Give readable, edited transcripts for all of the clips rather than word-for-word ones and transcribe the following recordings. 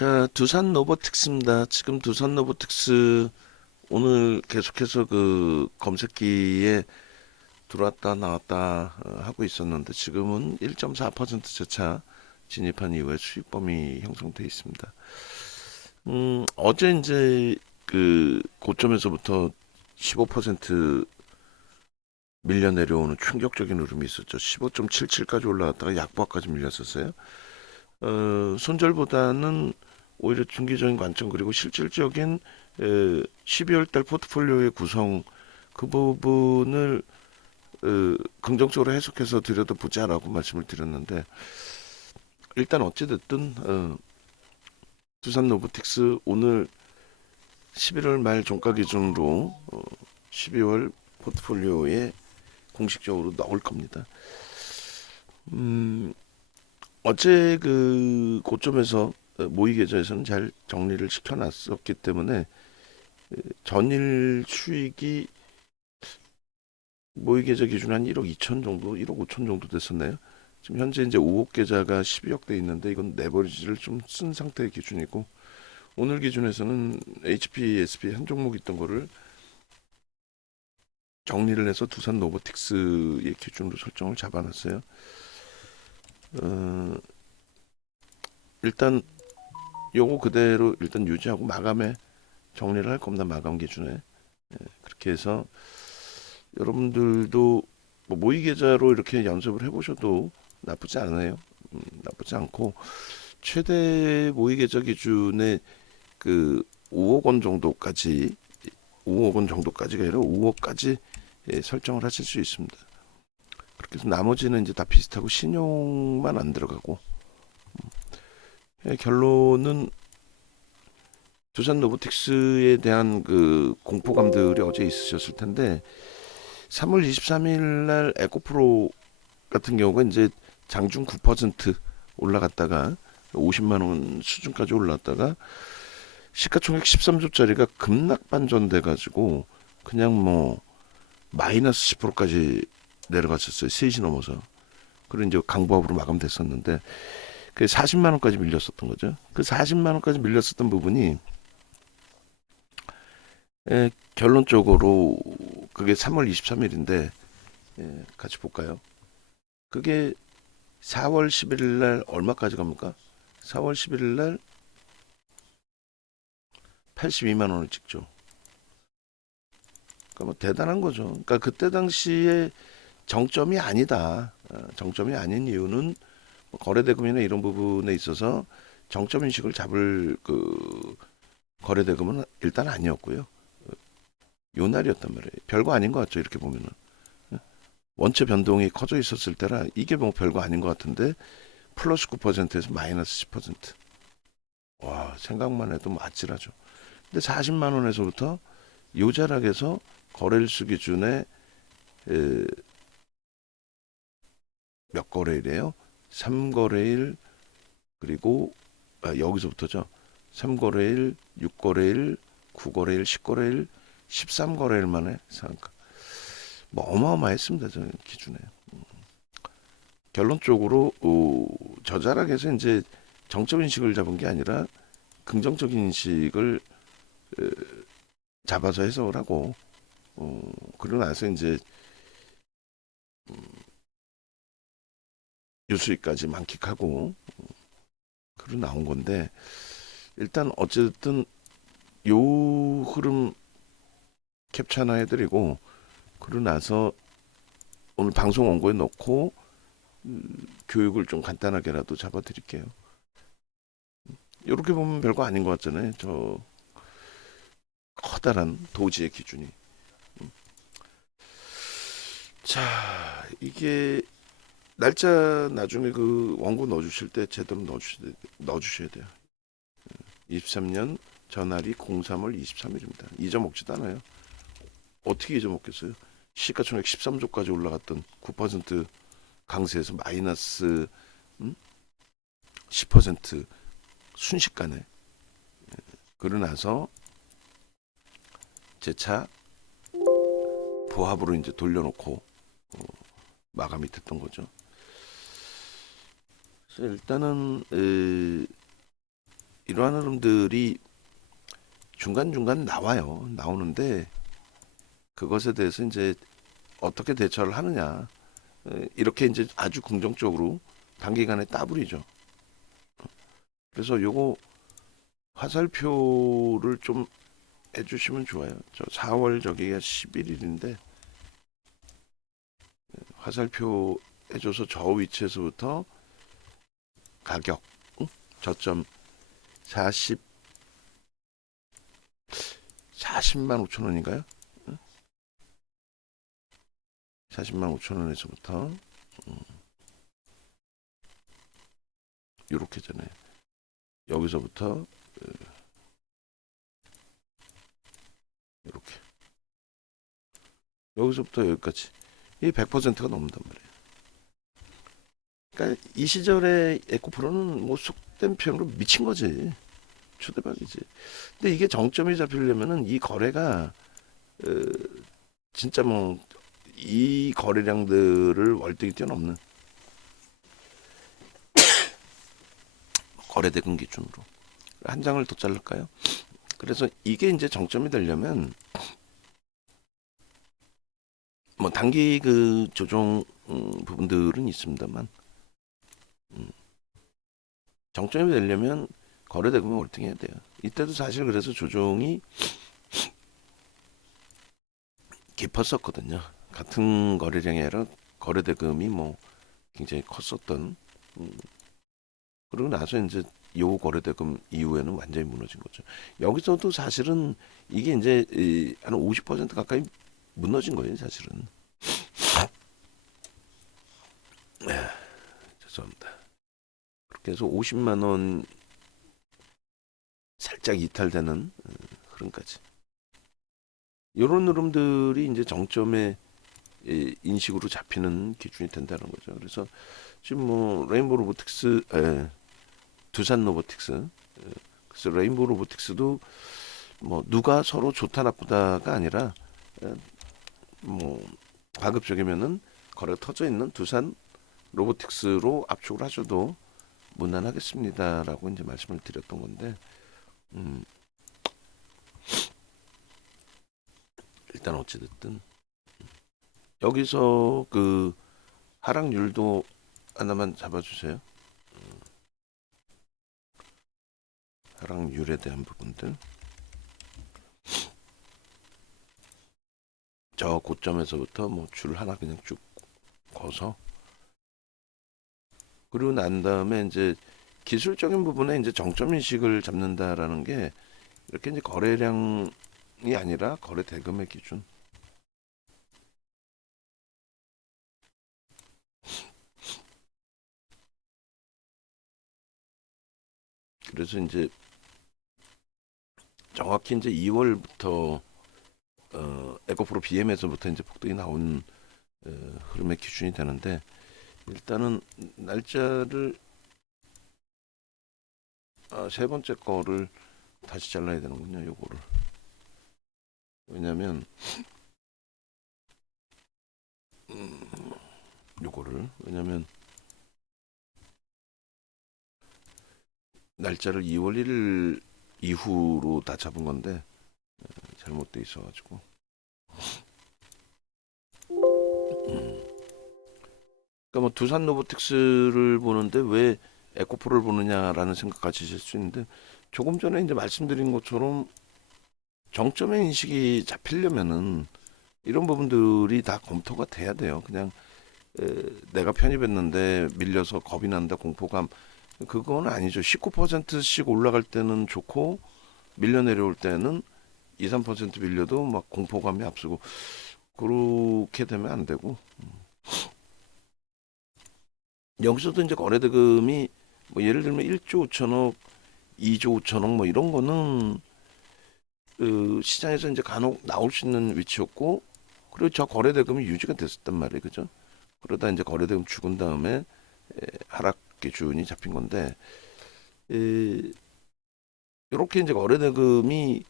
자, 두산 로보틱스입니다. 지금 두산 로보틱스 오늘 계속해서 그 검색기에 들어왔다 나왔다 하고 있었는데 지금은 1.4% 재차 진입한 이후에 수익범위 형성돼 있습니다. 어제 이제 그 고점에서부터 15% 밀려 내려오는 충격적인 흐름이 있었죠. 15.77까지 올라갔다가 약보합까지 밀렸었어요. 손절보다는 오히려 중기적인 관점 그리고 실질적인 12월 달 포트폴리오의 구성 그 부분을 긍정적으로 해석해서 들여다보자라고 말씀을 드렸는데 일단 어찌됐든 두산 로보틱스 오늘 11월 말 종가 기준으로 12월 포트폴리오에 공식적으로 넣을 겁니다. 어제 그 고점에서 모의 계좌에서는 잘 정리를 시켜놨었기 때문에 전일 수익이 모의 계좌 기준 한 1억 2천 정도, 1억 5천 정도 됐었나요? 지금 현재 이제 5억 계좌가 12억 돼 있는데 이건 레버리지를 좀 쓴 상태의 기준이고 오늘 기준에서는 HP, SP 한 종목 있던 거를 정리를 해서 두산 로보틱스의 기준으로 설정을 잡아놨어요. 일단 요거 그대로 일단 유지하고 마감에 정리를 할 겁니다. 마감 기준에. 그렇게 해서 여러분들도 뭐 모의 계좌로 이렇게 연습을 해보셔도 나쁘지 않아요. 나쁘지 않고 최대 모의 계좌 기준에 그 5억 원 정도까지 5억 원 정도까지가 아니라 5억까지 설정을 하실 수 있습니다. 그렇게 해서 나머지는 이제 다 비슷하고 신용만 안 들어가고 결론은 두산 로보틱스에 대한 그 공포감들이 어제 있으셨을 텐데 3월 23일 날 에코프로 같은 경우가 이제 장중 9% 올라갔다가 50만 원 수준까지 올랐다가 시가총액 13조짜리가 급락 반전돼 가지고 그냥 뭐 마이너스 10%까지 내려갔었어요. 3시 넘어서. 그리고 이제 강보합으로 마감됐었는데 그 40만 원까지 밀렸었던 거죠. 그 40만 원까지 밀렸었던 부분이 결론적으로 그게 3월 23일인데 같이 볼까요? 그게 4월 11일 날 얼마까지 갑니까? 4월 11일 날 82만 원을 찍죠. 그러니까 뭐 대단한 거죠. 그러니까 그때 당시에 정점이 아니다. 정점이 아닌 이유는 뭐 거래대금이나 이런 부분에 있어서 정점 인식을 잡을 그 거래대금은 일단 아니었고요. 요 날이었단 말이에요. 별거 아닌 것 같죠. 이렇게 보면은 원체 변동이 커져 있었을 때라 이게 뭐 별거 아닌 것 같은데 플러스 9%에서 마이너스 10%. 와 생각만 해도 뭐 아찔하죠. 근데 40만 원에서부터 요자락에서 거래일수 기준에 몇 거래일이에요? 3거래일 그리고 여기서부터죠. 3거래일, 6거래일, 9거래일, 10거래일, 13거래일 만에 상한가. 뭐 어마어마했습니다. 저는 기준에. 결론적으로 저자락에서 이제 정적 인식을 잡은 게 아니라 긍정적인 인식을 잡아서 해석을 하고 그러고 나서 이제 유수익까지 만끽하고 그러고 나온 건데 일단 어쨌든 요 흐름 캡처 하나 해드리고 그러고 나서 오늘 방송 원고에 넣고 교육을 좀 간단하게라도 잡아드릴게요. 이렇게 보면 별거 아닌 것 같잖아요. 저 커다란 도지의 기준이. 자, 이게 날짜 나중에 그 원고 넣어주실 때 제대로 넣어주셔야 돼요. 23년 전날이 03월 23일입니다. 잊어먹지도 않아요. 어떻게 잊어먹겠어요? 시가총액 13조까지 올라갔던 9% 강세에서 마이너스 10% 순식간에 그러고 나서 재차 보합으로 이제 돌려놓고 마감이 됐던 거죠. 그래서 일단은 이러한 흐름들이 중간중간 나오는데 그것에 대해서 이제 어떻게 대처를 하느냐. 이렇게 이제 아주 긍정적으로 단기간에 따블이죠. 그래서 요거 화살표를 좀 해주시면 좋아요. 저 4월 저기가 11일인데 화살표 해줘서 저 위치에서부터 가격 저점 40만 5천 원인가요? 40만 5천 원에서부터 이렇게잖아요. 여기서부터 이렇게 여기서부터 여기까지 이 100%가 넘는단 말이에요. 그러니까 이 시절에 에코프로는 뭐 속된 표현으로 미친 거지. 초대박이지. 근데 이게 정점이 잡히려면은 이 거래가 진짜 뭐 이 거래량들을 월등히 뛰어넘는 거래대금 기준으로 한 장을 더 자를까요? 그래서 이게 이제 정점이 되려면 뭐 단기 그 조정 부분들은 있습니다만 정점이 되려면 거래대금이 월등해야 돼요. 이때도 사실 그래서 조정이 깊었었거든요. 같은 거래량이 아니라 거래대금이 뭐 굉장히 컸었던 그러고 나서 이제 요 거래대금 이후에는 완전히 무너진 거죠. 여기서도 사실은 이게 이제 한 50% 가까이 무너진 거예요, 사실은. 죄송합니다. 그렇게 해서 50만 원 살짝 이탈되는 흐름까지. 이런 흐름들이 이제 정점의 인식으로 잡히는 기준이 된다는 거죠. 그래서 지금 뭐 레인보우 로보틱스, 두산 로보틱스, 그래서 레인보우 로보틱스도 뭐 누가 서로 좋다 나쁘다가 아니라 뭐 가급적이면은 거래 터져 있는 두산 로보틱스로 압축을 하셔도 무난하겠습니다라고 이제 말씀을 드렸던 건데 일단 어찌됐든 여기서 그 하락률도 하나만 잡아주세요. 하락률에 대한 부분들 저 고점에서부터 뭐 줄 하나 그냥 쭉 거서 그리고 난 다음에 이제 기술적인 부분에 이제 정점 인식을 잡는다라는 게 이렇게 이제 거래량이 아니라 거래 대금의 기준. 그래서 이제 정확히 이제 2월부터 에코프로 BM에서부터 이제 폭등이 나온 흐름의 기준이 되는데 일단은 날짜를 세 번째 거를 다시 잘라야 되는군요. 요거를 왜냐면 요거를 왜냐면 날짜를 2월 1일 이후로 다 잡은 건데 잘못돼 있어가지고 그러니까 뭐 두산 로보틱스를 보는데 왜 에코프로를 보느냐라는 생각 가지실 수 있는데 조금 전에 이제 말씀드린 것처럼 정점의 인식이 잡히려면은 이런 부분들이 다 검토가 돼야 돼요. 그냥 내가 편입했는데 밀려서 겁이 난다 공포감 그건 아니죠. 19%씩 올라갈 때는 좋고 밀려 내려올 때는 2, 3% 밀려도 막 공포감이 앞서고 그렇게 되면 안 되고 여기서도 이제 거래대금이 뭐 예를 들면 1조 5천억, 2조 5천억 뭐 이런 거는 그 시장에서 이제 간혹 나올 수 있는 위치였고 그리고 저 거래대금이 유지가 됐었단 말이에요. 그죠? 그러다 이제 거래대금 죽은 다음에 하락 기준이 잡힌 건데 이렇게 이제 거래대금이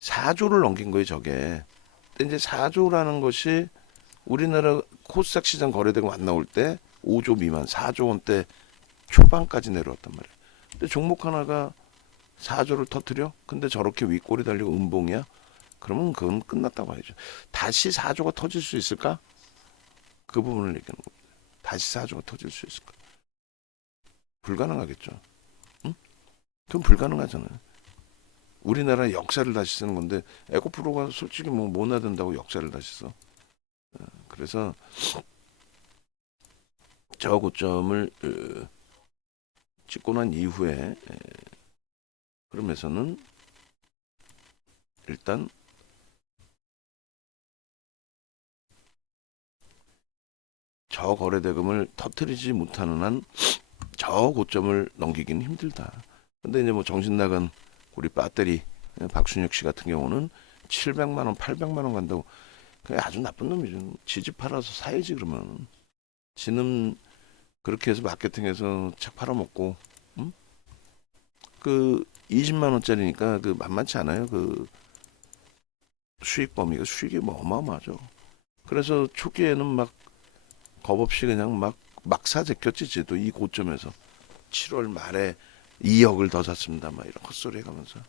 4조를 넘긴 거예요, 저게. 근데 이제 4조라는 것이 우리나라 코스닥 시장 거래대금 안 나올 때 5조 미만, 4조 원대 초반까지 내려왔단 말이에요. 근데 종목 하나가 4조를 터트려? 근데 저렇게 윗골이 달리고 음봉이야? 그러면 그건 끝났다고 봐야죠. 다시 4조가 터질 수 있을까? 그 부분을 얘기하는 겁니다. 다시 4조가 터질 수 있을까? 불가능하겠죠. 응? 그건 불가능하잖아요. 우리나라 역사를 다시 쓰는 건데 에코프로가 솔직히 뭐 못나든다고 역사를 다시 써. 그래서 저 고점을 찍고 난 이후에 흐름에서는 일단 저 거래대금을 터트리지 못하는 한 저 고점을 넘기기는 힘들다. 근데 이제 뭐 정신 나간 우리 배터리 박순혁 씨 같은 경우는 700만 원, 800만 원 간다고 그게 아주 나쁜 놈이죠. 지지 팔아서 사야지 그러면. 지는 그렇게 해서 마케팅해서 책 팔아먹고 음? 그 20만 원짜리니까 그 만만치 않아요. 그 수익 범위가 수익이 뭐 어마어마하죠. 그래서 초기에는 막 겁없이 그냥 막 사재꼈지 지도 이 고점에서 7월 말에 2억을 더 샀습니다. 막 이런 헛소리 해가면서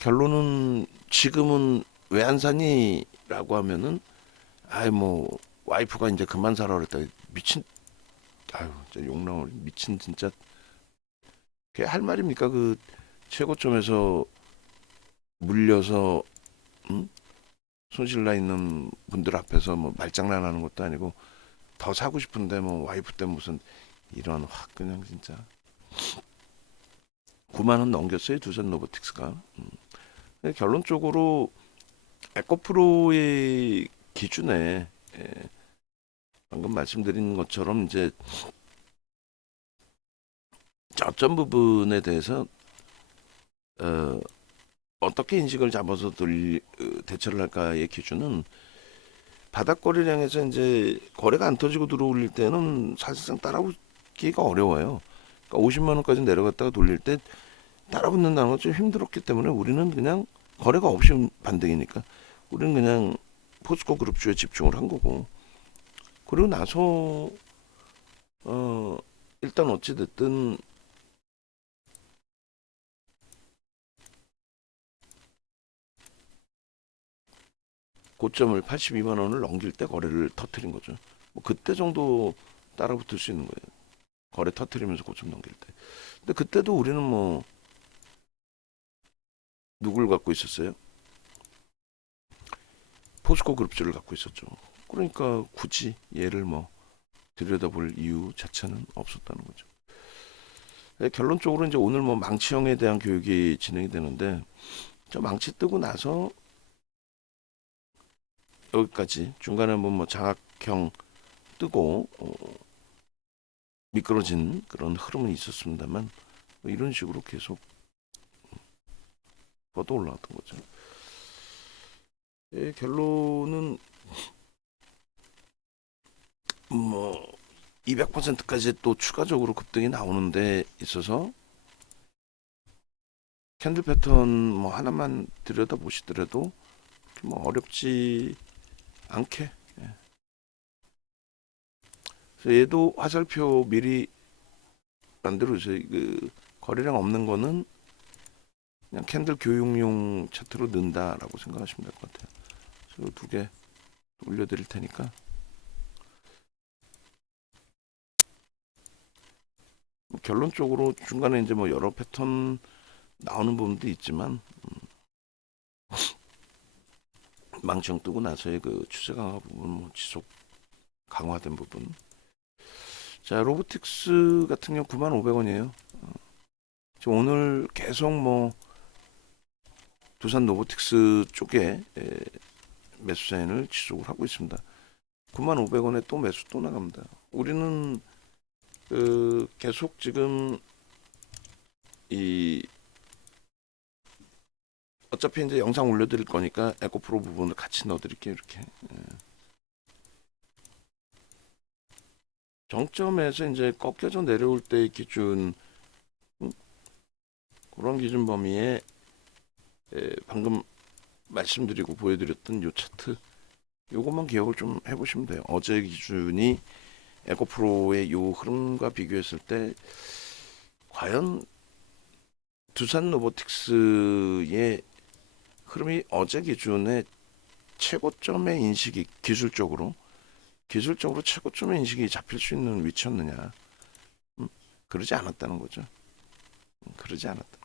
결론은 지금은 왜 안 사니? 라고 하면은 아이 뭐 와이프가 이제 그만 사라 그랬다. 미친 아유 진짜 욕 나올 미친 진짜 그게 할 말입니까? 그 최고점에서 물려서 음? 손실나 있는 분들 앞에서 뭐 말장난하는 것도 아니고 더 사고 싶은데 뭐 와이프 때문에 무슨 이런 확 그냥 진짜 9만 원 넘겼어요 두산 로보틱스가. 결론적으로 에코프로의 기준에 방금 말씀드린 것처럼 이제 저점 부분에 대해서 어떻게 인식을 잡아서 대처를 할까의 기준은 바닥거래량에서 이제 거래가 안 터지고 들어올릴 때는 사실상 따라오기가 어려워요. 그러니까 50만 원까지 내려갔다가 돌릴 때 따라붙는다는 건 좀 힘들었기 때문에 우리는 그냥 거래가 없이 반등이니까 우리는 그냥 포스코 그룹주에 집중을 한 거고 그리고 나서 일단 어찌 됐든 고점을 82만 원을 넘길 때 거래를 터트린 거죠. 뭐 그때 정도 따라붙을 수 있는 거예요. 거래 터트리면서 고점 넘길 때. 근데 그때도 우리는 뭐 누굴 갖고 있었어요? 포스코 그룹주를 갖고 있었죠. 그러니까 굳이 얘를 뭐 들여다볼 이유 자체는 없었다는 거죠. 결론적으로 이제 오늘 뭐 망치형에 대한 교육이 진행이 되는데 저 망치 뜨고 나서 여기까지 중간에 뭐 장악형 뜨고 미끄러진 그런 흐름은 있었습니다만 뭐 이런 식으로 계속 뻗어 올라왔던 거죠. 결론은 뭐 200%까지 또 추가적으로 급등이 나오는데 있어서 캔들 패턴 뭐 하나만 들여다 보시더라도 뭐 어렵지 않게. 그래서 얘도 화살표 미리 만들어주세요. 그 거래량 없는 거는 그냥 캔들 교육용 차트로 넣는다라고 생각하시면 될 것 같아요. 그래서 두 개 올려드릴 테니까 뭐 결론적으로 중간에 이제 뭐 여러 패턴 나오는 부분도 있지만 망청 뜨고 나서의 그 추세 강화 부분, 뭐 지속 강화된 부분. 자, 로보틱스 같은 경우 9,500원이에요. 지금 오늘 계속 뭐 두산 로보틱스 쪽에 매수 사인을 지속을 하고 있습니다. 9,500원에 또 매수 또 나갑니다. 우리는 계속 지금 이 어차피 이제 영상 올려드릴 거니까 에코프로 부분을 같이 넣어드릴게요. 이렇게 정점에서 이제 꺾여져 내려올 때의 기준 그런 기준 범위에 방금 말씀드리고 보여드렸던 요 차트 요것만 기억을 좀 해보시면 돼요. 어제 기준이 에코프로의 요 흐름과 비교했을 때 과연 두산 로보틱스의 흐름이 어제 기준에 최고점의 인식이 기술적으로 최고점의 인식이 잡힐 수 있는 위치였느냐? 그러지 않았다는 거죠. 그러지 않았다.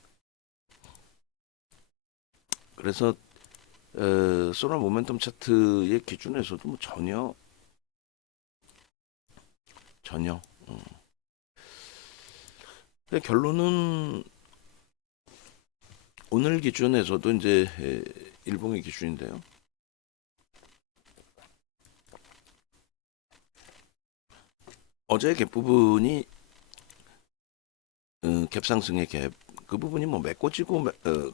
그래서 소라 모멘텀 차트의 기준에서도 뭐 전혀. 근데 결론은 오늘 기준에서도 이제 일봉의 기준인데요. 어제 갭 부분이 갭 상승의 갭 그 부분이 뭐 메꿔지고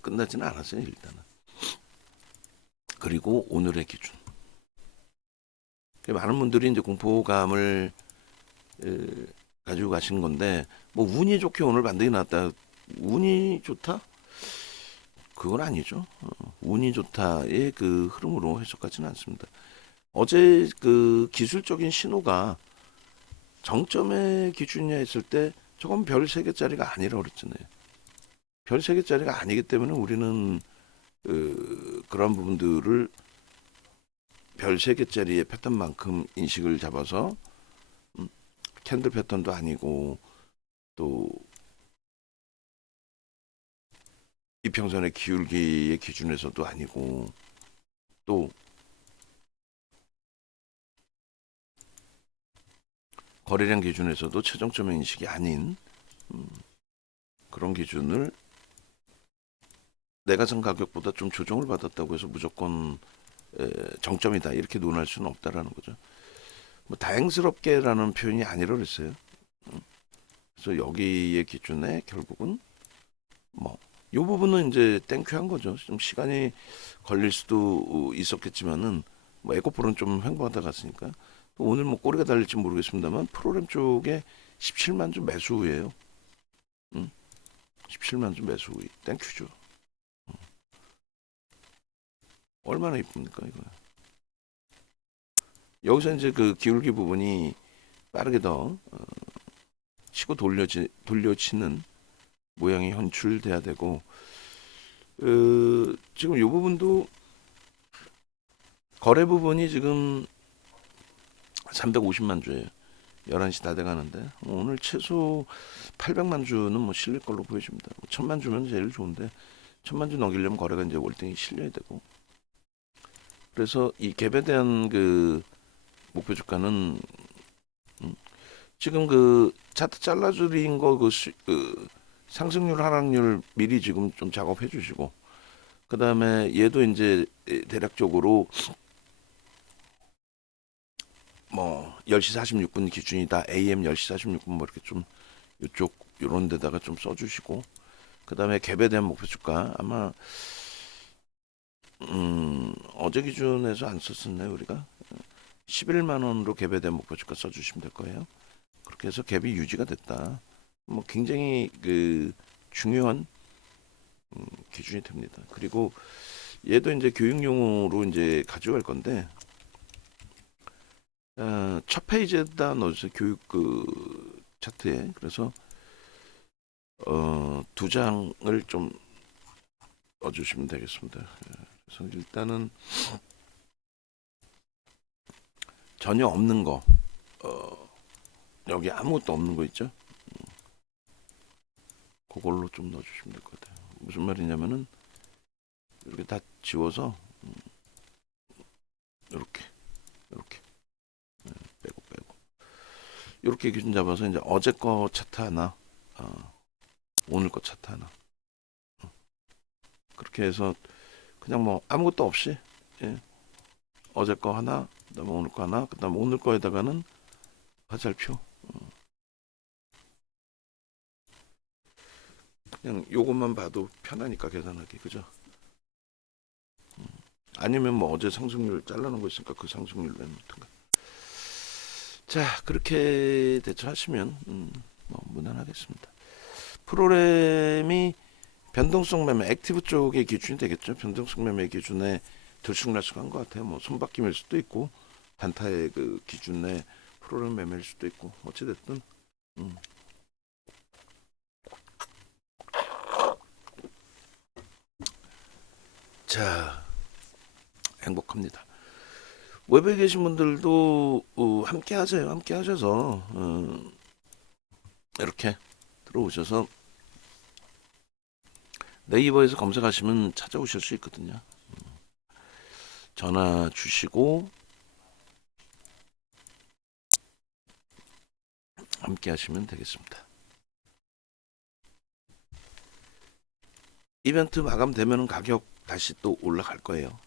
끝나지는 않았어요 일단은. 그리고 오늘의 기준. 많은 분들이 이제 공포감을 가지고 가신 건데 뭐 운이 좋게 오늘 반등이 나왔다. 운이 좋다? 그건 아니죠. 운이 좋다의 그 흐름으로 해석하지는 않습니다. 어제 그 기술적인 신호가 정점의 기준이야 했을 때 저건 별 3개짜리가 아니라고 그랬잖아요. 별 3개짜리가 아니기 때문에 우리는 그런 부분들을 별 3개짜리의 패턴만큼 인식을 잡아서 캔들 패턴도 아니고 또 이평선의 기울기의 기준에서도 아니고 또 거래량 기준에서도 최종점의 인식이 아닌 그런 기준을 내가선 가격보다 좀 조정을 받았다고 해서 무조건 정점이다 이렇게 논할 수는 없다라는 거죠. 뭐 다행스럽게라는 표현이 아니라 그랬어요. 그래서 여기의 기준에 결국은 뭐 이 부분은 이제 땡큐한 거죠. 좀 시간이 걸릴 수도 있었겠지만은 뭐 에코프로는 좀 횡보하다 갔으니까 오늘 뭐 꼬리가 달릴지 모르겠습니다만 프로그램 쪽에 17만 주 매수 후예요. 17만 주 매수 후에 땡큐죠. 얼마나 이쁩니까 이거. 여기서 이제 그 기울기 부분이 빠르게 더 치고 돌려치는 모양이 현출돼야 되고 지금 이 부분도 거래 부분이 지금 350만 주예요. 11시 다 돼가는데 오늘 최소 800만 주는 뭐 실릴 걸로 보여집니다. 1000만 주면 제일 좋은데 1000만 주 넘기려면 거래가 이제 월등히 실려야 되고 그래서 이 갭에 대한 그 목표 주가는 지금 그 차트 잘라줄인 거 그 상승률 하락률 미리 지금 좀 작업해 주시고 그 다음에 얘도 이제 대략적으로 뭐 10시 46분 기준이다 AM 10시 46분 뭐 이렇게 좀 이쪽 요런 데다가 좀 써주시고 그 다음에 갭에 대한 목표 주가 아마 어제 기준에서 안 썼었나요 우리가 11만 원으로 갭에 대한 목표 주가 써주시면 될 거예요. 그렇게 해서 갭이 유지가 됐다. 뭐 굉장히 그 중요한 기준이 됩니다. 그리고 얘도 이제 교육용으로 이제 가져갈 건데 첫 페이지에다 넣어주세요. 교육 그 차트에. 그래서 두 장을 좀 넣어주시면 되겠습니다. 그래서 일단은 전혀 없는 거 여기 아무것도 없는 거 있죠? 그걸로 좀 넣어주시면 될 것 같아요. 무슨 말이냐면은 이렇게 다 지워서 이렇게 빼고 이렇게 기준 잡아서 이제 어제 거 차트 하나 오늘 거 차트 하나 그렇게 해서 그냥 뭐 아무것도 없이 어제 거 하나 그다음에 오늘 거 하나 그다음에 오늘 거에다가는 화살표 그냥 요것만 봐도 편하니까 계산하기 그죠? 아니면 뭐 어제 상승률 잘라놓은 거 있으니까 그 상승률 내놓든가. 자 그렇게 대처하시면 뭐 무난하겠습니다. 프로그램이 변동성 매매 액티브 쪽의 기준이 되겠죠. 변동성 매매 기준에 들쑥날쑥한 것 같아요. 뭐 손바뀜일 수도 있고 단타의 그 기준에 프로그램 매매일 수도 있고 어찌됐든 자, 행복합니다. 웹에 계신 분들도 함께 하세요. 함께 하셔서 이렇게 들어오셔서 네이버에서 검색하시면 찾아오실 수 있거든요. 전화 주시고 함께 하시면 되겠습니다. 이벤트 마감되면 가격 다시 또 올라갈 거예요.